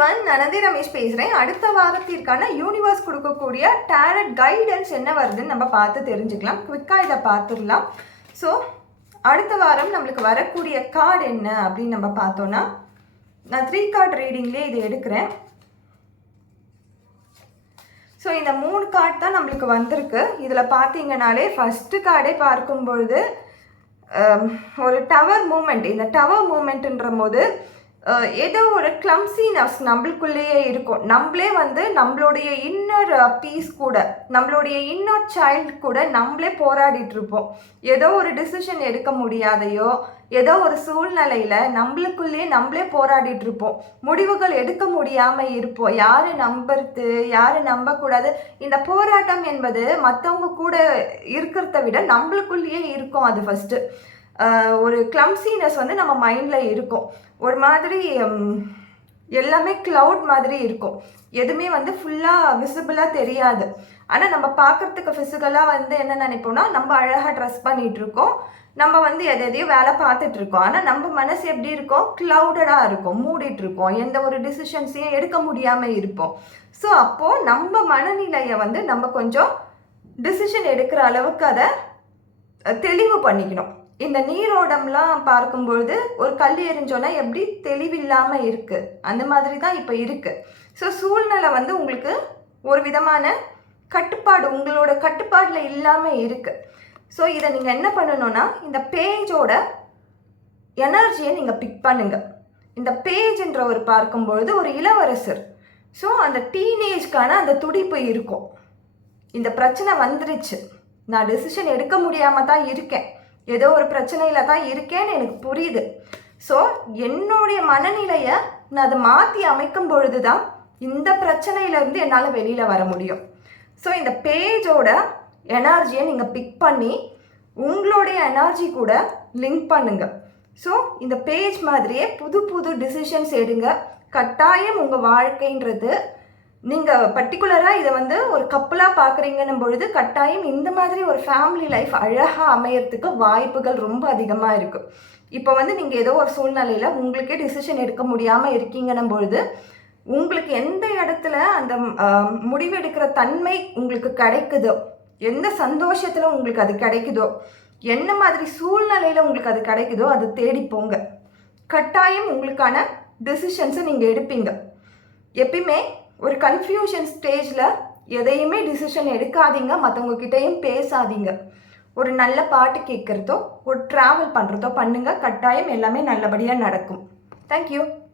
Everyone, நான் ரமேஷ் பேசுகிறேன். அடுத்த வாரத்திற்கான யூனிவர்ஸ் கொடுக்கக்கூடிய டேரட் கைடன்ஸ் என்ன வருதுன்னு நம்ம பார்த்து தெரிஞ்சுக்கலாம். குவிக்காக இதை பார்த்துடலாம். ஸோ அடுத்த வாரம் நம்மளுக்கு வரக்கூடிய கார்டு என்ன அப்படின்னு நம்ம பார்த்தோன்னா, நான் 3 கார்டு ரீடிங்லேயே இது எடுக்கிறேன். ஸோ இந்த 3 கார்டு தான் நம்மளுக்கு வந்திருக்கு. இதில் பார்த்தீங்கன்னாலே ஃபஸ்ட்டு கார்டே பார்க்கும்பொழுது ஒரு டவர் மூமெண்ட். இந்த டவர் மூமெண்ட்டுன்ற போது ஏதோ ஒரு கிளம்சினஸ் நம்மளுக்குள்ளேயே இருக்கும். நம்மளே நம்மளுடைய இன்னர் பீஸ் கூட, நம்மளுடைய இன்னர் சைல்டு கூட நம்மளே போராடிட்டு இருப்போம். ஏதோ ஒரு டிசிஷன் எடுக்க முடியாதையோ, ஏதோ ஒரு சூழ்நிலையில் நம்மளுக்குள்ளேயே நம்மளே போராடிட்டு இருப்போம். முடிவுகள் எடுக்க முடியாமல் இருப்போம். யாரை நம்புறது, யாரை நம்பக்கூடாது. இந்த போராட்டம் என்பது மற்றவங்க கூட இருக்கிறத விட நம்மளுக்குள்ளேயே இருக்கும். அது ஃபஸ்ட்டு ஒரு கிளம்சினஸ் நம்ம மைண்டில் இருக்கும். ஒரு மாதிரி எல்லாமே க்ளவுட் மாதிரி இருக்கும். எதுவுமே ஃபுல்லாக விசிபிளாக தெரியாது. ஆனால் நம்ம பார்க்குறதுக்கு ஃபிசிக்கலாக என்ன நினைப்போம்னா, நம்ம அழகாக ட்ரெஸ் பண்ணிகிட்ருக்கோம், நம்ம எதையோ வேலை பார்த்துட்ருக்கோம். ஆனால் நம்ம மனசு எப்படி இருக்கும்? க்ளவுடடாக இருக்கும், மூடிட்டுருக்கோம், எந்த ஒரு டிசிஷன்ஸையும் எடுக்க முடியாமல் இருப்போம். ஸோ அப்போது நம்ம மனநிலையை நம்ம கொஞ்சம் டிசிஷன் எடுக்கிற அளவுக்கு அதை தெளிவு பண்ணிக்கணும். இந்த நீரோடம்லாம் பார்க்கும்பொழுது ஒரு கல் எரிஞ்சோன்னா எப்படி தெளிவில்லாமல் இருக்குது, அந்த மாதிரி தான் இப்போ இருக்குது. ஸோ சூழ்நிலை உங்களுக்கு ஒரு விதமான கட்டுப்பாடு, உங்களோட கட்டுப்பாடில் இல்லாமல் இருக்குது. ஸோ இதை நீங்கள் என்ன பண்ணணுன்னா, இந்த பேஜோட எனர்ஜியை நீங்கள் பிக் பண்ணுங்கள். இந்த பேஜ்ன்ற ஒரு பார்க்கும்பொழுது ஒரு இளவரசர். ஸோ அந்த டீனேஜ்க்கான அந்த துடிப்பு இருக்கும். இந்த பிரச்சனை வந்துருச்சு, நான் டெசிஷன் எடுக்க முடியாமல் தான் இருக்கேன், ஏதோ ஒரு பிரச்சனையில் தான் இருக்கேன்னு எனக்கு புரியுது. ஸோ என்னுடைய மனநிலையை நான் அதை மாற்றி அமைக்கும் பொழுது தான் இந்த பிரச்சனையிலேருந்து என்னால் வெளியில் வர முடியும். ஸோ இந்த பேஜோட எனர்ஜியை நீங்கள் பிக் பண்ணி உங்களுடைய எனர்ஜி கூட லிங்க் பண்ணுங்கள். ஸோ இந்த பேஜ் மாதிரியே புது புது டிசிஷன்ஸ் எடுங்க. கட்டாயம் உங்கள் வாழ்க்கைன்றது, நீங்கள் பர்டிகுலராக இதை ஒரு கப்பலாக பார்க்குறீங்கன்னும் பொழுது கட்டாயம் இந்த மாதிரி ஒரு ஃபேமிலி லைஃப் அழகாக அமையறதுக்கு வாய்ப்புகள் ரொம்ப அதிகமாக இருக்குது. இப்போ நீங்கள் ஏதோ ஒரு சூழ்நிலையில் உங்களுக்கே டிசிஷன் எடுக்க முடியாமல் இருக்கீங்கன்னும் பொழுது உங்களுக்கு எந்த இடத்துல அந்த முடிவெடுக்கிற தன்மை உங்களுக்கு கிடைக்குதோ, எந்த சந்தோஷத்தில் உங்களுக்கு அது கிடைக்குதோ, என்ன மாதிரி சூழ்நிலையில் உங்களுக்கு அது கிடைக்குதோ அது தேடி போங்க. கட்டாயம் உங்களுக்கான டிசிஷன்ஸை நீங்கள் எடுப்பீங்க. எப்பயுமே ஒரு கன்ஃபியூஷன் ஸ்டேஜில் எதையுமே டிசிஷன் எடுக்காதீங்க, மற்றவங்கக்கிட்டையும் பேசாதீங்க. ஒரு நல்ல பாட்டு கேட்குறதோ, ஒரு ட்ராவல் பண்ணுறதோ பண்ணுங்கள். கட்டாயம் எல்லாமே நல்லபடியாக நடக்கும். தேங்க்யூ.